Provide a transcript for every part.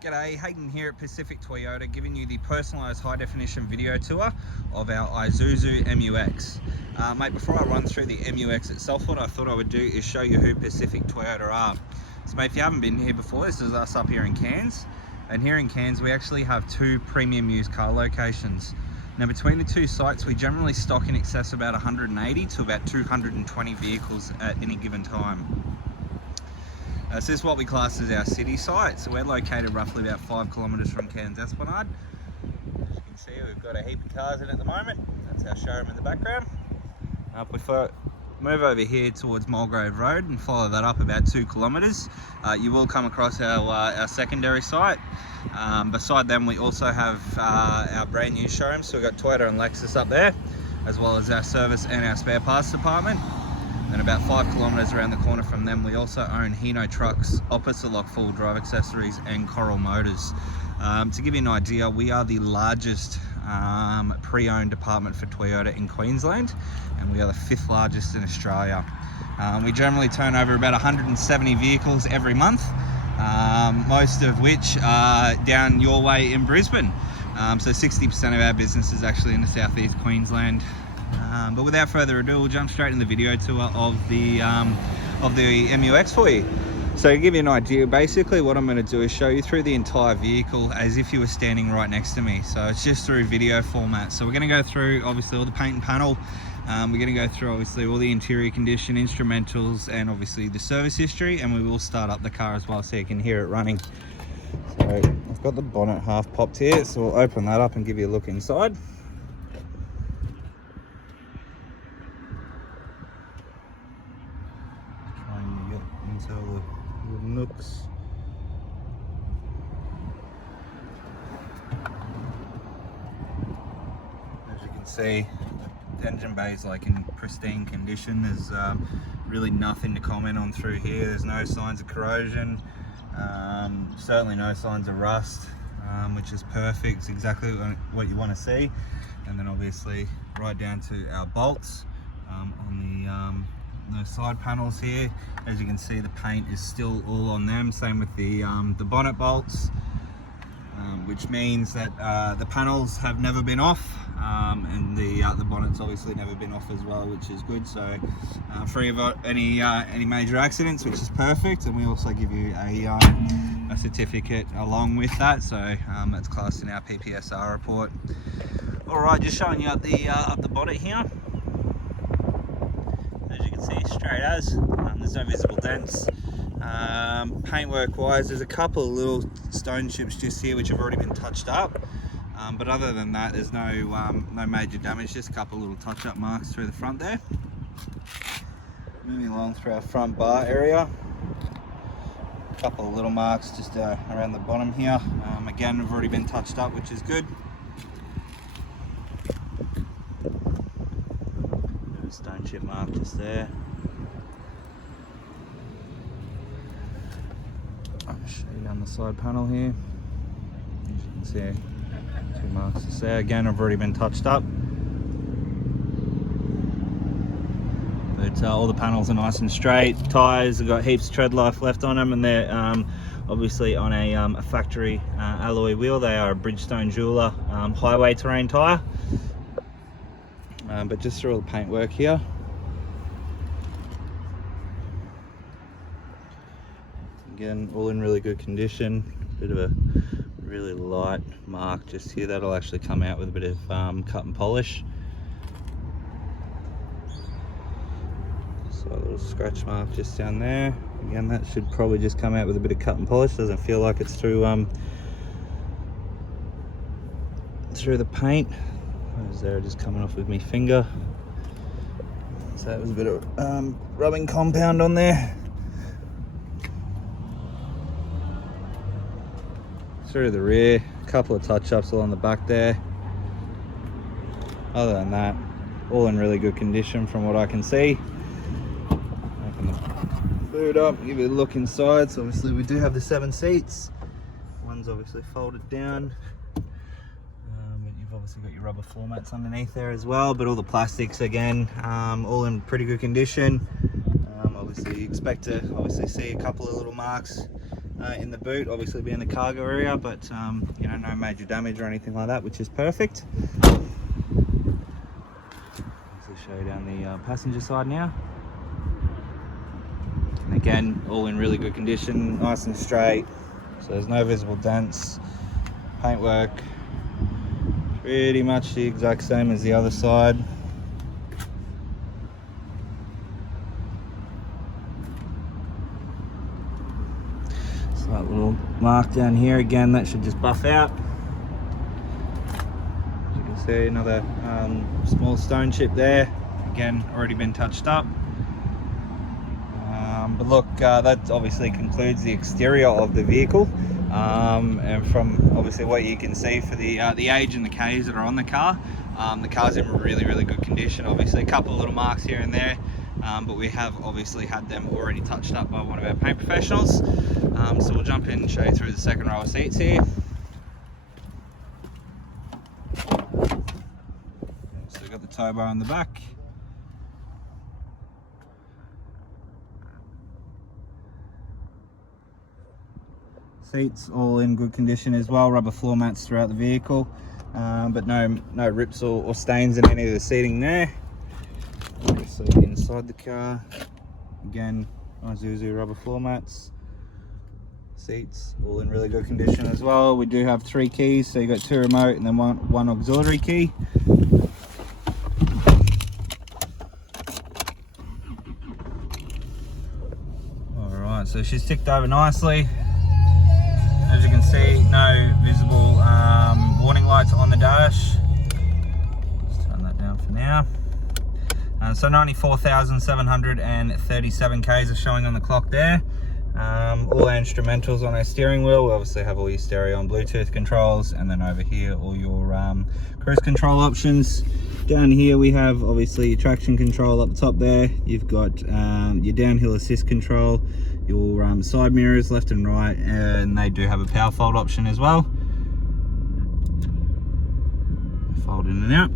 G'day, Hayden here at Pacific Toyota, giving you the personalised high-definition video tour of our Isuzu MU-X. Mate, before I run through the MU-X itself, what I thought I would do is show you who Pacific Toyota are. So mate, if you haven't been here before, this is us up here in Cairns. And here in Cairns, we actually have two premium used car locations. Now, between the two sites, we generally stock in excess of about 180 to about 220 vehicles at any given time. So this is what we class as our city site. So we're located roughly about 5 kilometres from Cairns Esplanade. As you can see, we've got a heap of cars in at the moment. That's our showroom in the background. If we move over here towards Mulgrave Road and follow that up about 2 kilometres, you will come across our secondary site. Beside them, we also have our brand new showroom. So we've got Toyota and Lexus up there, as well as our service and our spare parts department. And about 5 kilometres around the corner from them, we also own Hino Trucks, Opposite Lock Full Drive Accessories and Coral Motors. To give you an idea, we are the largest pre-owned department for Toyota in Queensland, and we are the 5th largest in Australia. We generally turn over about 170 vehicles every month, most of which are down your way in Brisbane. So 60% of our business is actually in the southeast Queensland. But without further ado, we'll jump straight in the video tour of the MU-X for you. So to give you an idea, basically what I'm going to do is show you through the entire vehicle as if you were standing right next to me. So it's just through video format. So we're going to go through obviously all the paint and panel. We're going to go through obviously all the interior condition, instrumentals, and obviously the service history, and we will start up the car as well so you can hear it running. So I've got the bonnet half popped here, so we'll open that up and give you a look inside. Into all the little nooks. As you can see, the engine bay is like in pristine condition. There's really nothing to comment on through here. There's no signs of corrosion, certainly no signs of rust, which is perfect. It's exactly what you want to see. And then obviously right down to our bolts on the side panels here. As you can see, the paint is still all on them. Same with the bonnet bolts, which means that the panels have never been off, and the bonnet's obviously never been off as well, which is good. So free of any major accidents, which is perfect. And we also give you a certificate along with that. So that's classed in our PPSR report. All right, just showing you up the bonnet here. As you can see, straight as, there's no visible dents. Paintwork wise, there's a couple of little stone chips just here which have already been touched up, but other than that, there's no major damage, just a couple of little touch-up marks through the front there. Moving along through our front bar area, a couple of little marks just around the bottom here. Again, have already been touched up, which is good. Stone chip mark just there. I'll show you down the side panel here. As you can see, 2 marks just there. Again, have already been touched up. But all the panels are nice and straight. Tyres have got heaps of tread life left on them, and they're obviously on a factory alloy wheel. They are a Bridgestone Jeweler highway terrain tyre. But just through all the paintwork here. Again, all in really good condition. Bit of a really light mark just here. That'll actually come out with a bit of cut and polish. So a little scratch mark just down there. Again, that should probably just come out with a bit of cut and polish. Doesn't feel like it's through the paint. There, just coming off with my finger. So that was a bit of rubbing compound on there. Through the rear, a couple of touch-ups along the back there. Other than that, all in really good condition from what I can see. Open the boot up, give you a look inside. So obviously we do have the 7 seats. One's obviously folded down. You've obviously got your rubber floor mats underneath there as well, but all the plastics again, all in pretty good condition. Obviously you expect to see a couple of little marks in the boot, obviously being the cargo area, but you know, no major damage or anything like that, which is perfect. I'll show you down the passenger side now. And again, all in really good condition, nice and straight, so there's no visible dents. Paintwork pretty much the exact same as the other side. So that little mark down here, again, that should just buff out. As you can see, another small stone chip there, again already been touched up. But look, that obviously concludes the exterior of the vehicle. And from obviously what you can see for the age and the Ks that are on the car's in really good condition. Obviously a couple of little marks here and there, but we have obviously had them already touched up by one of our paint professionals. So we'll jump in and show you through the second row of seats here. So we've got the tow bar on the back. Seats all in good condition as well, rubber floor mats throughout the vehicle, but no rips or stains in any of the seating there. Obviously inside the car, again, Isuzu rubber floor mats. Seats all in really good condition as well. We do have 3 keys, so you got 2 remote and then one auxiliary key. Alright, so she's ticked over nicely. As you can see, no visible warning lights on the dash. Let's turn that down for now. So 94,737 Ks are showing on the clock there. All our instrumentals on our steering wheel. We obviously have all your stereo and Bluetooth controls, and then over here all your cruise control options. Down here we have obviously your traction control up the top there. You've got your downhill assist control, your side mirrors left and right, and they do have a power fold option as well. Fold in and out.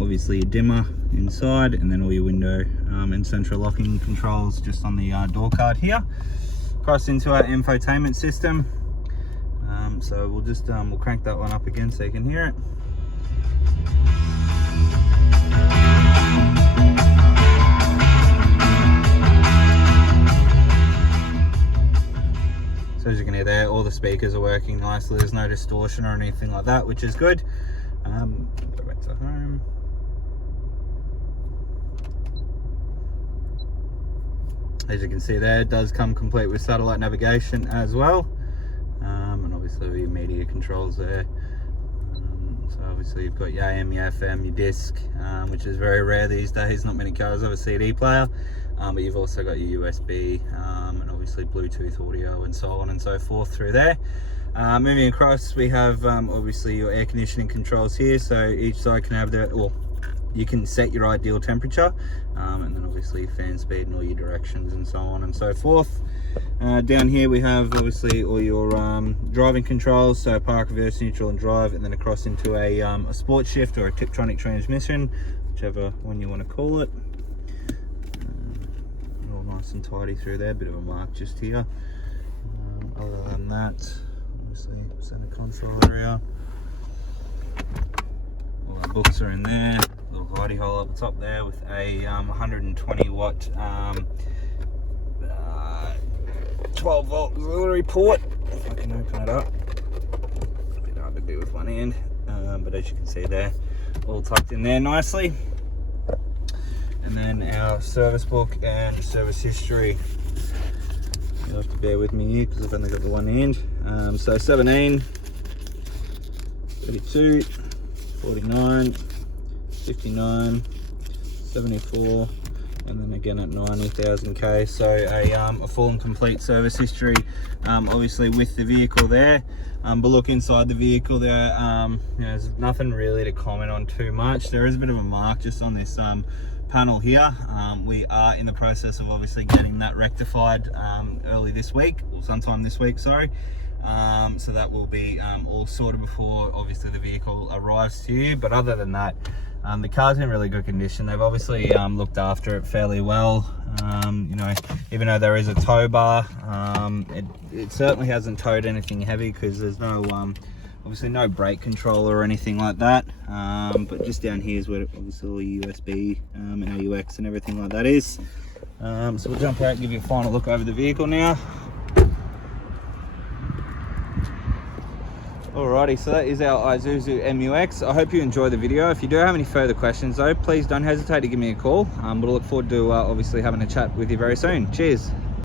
Obviously your dimmer inside, and then all your window and central locking controls just on the door card here. Cross into our infotainment system. So we'll just we'll crank that one up again so you can hear it. So as you can hear there, all the speakers are working nicely. There's no distortion or anything like that, which is good. Go back to home. As you can see there, it does come complete with satellite navigation as well. And obviously your media controls there. So obviously you've got your AM, your FM, your disc, which is very rare these days. Not many cars have a CD player. But you've also got your USB and obviously Bluetooth audio and so on and so forth through there. Moving across, we have obviously your air conditioning controls here. So each side can have their, well, you can set your ideal temperature, and then obviously fan speed and all your directions and so on and so forth. Down here we have obviously all your driving controls, so park, reverse, neutral and drive, and then across into a sport shift or a Tiptronic transmission, whichever one you want to call it. All nice and tidy through there, bit of a mark just here. Other than that, obviously center console area. All our books are in there. Little hidey hole up the top there with a 120 watt 12 volt auxiliary port. If I can open it up, a bit hard to do with one hand, but as you can see there, all tucked in there nicely. And then our service book and service history. You'll have to bear with me here because I've only got the one hand. So 17, 32, 49, 59, 74, and then again at 90,000 K. So a full and complete service history, obviously with the vehicle there. But look, inside the vehicle there, you know, there's nothing really to comment on too much. There is a bit of a mark just on this panel here. We are in the process of obviously getting that rectified early this week, or sometime this week, sorry. So that will be all sorted before obviously the vehicle arrives to you. But other than that, the car's in really good condition. They've obviously looked after it fairly well. You know, even though there is a tow bar, it certainly hasn't towed anything heavy because there's no obviously no brake controller or anything like that. But just down here is where obviously all your USB and MU-X and everything like that is. So we'll jump out and give you a final look over the vehicle now. Alrighty, so that is our Isuzu MU-X. I hope you enjoyed the video. If you do have any further questions though, please don't hesitate to give me a call. But I look forward to obviously having a chat with you very soon. Cheers.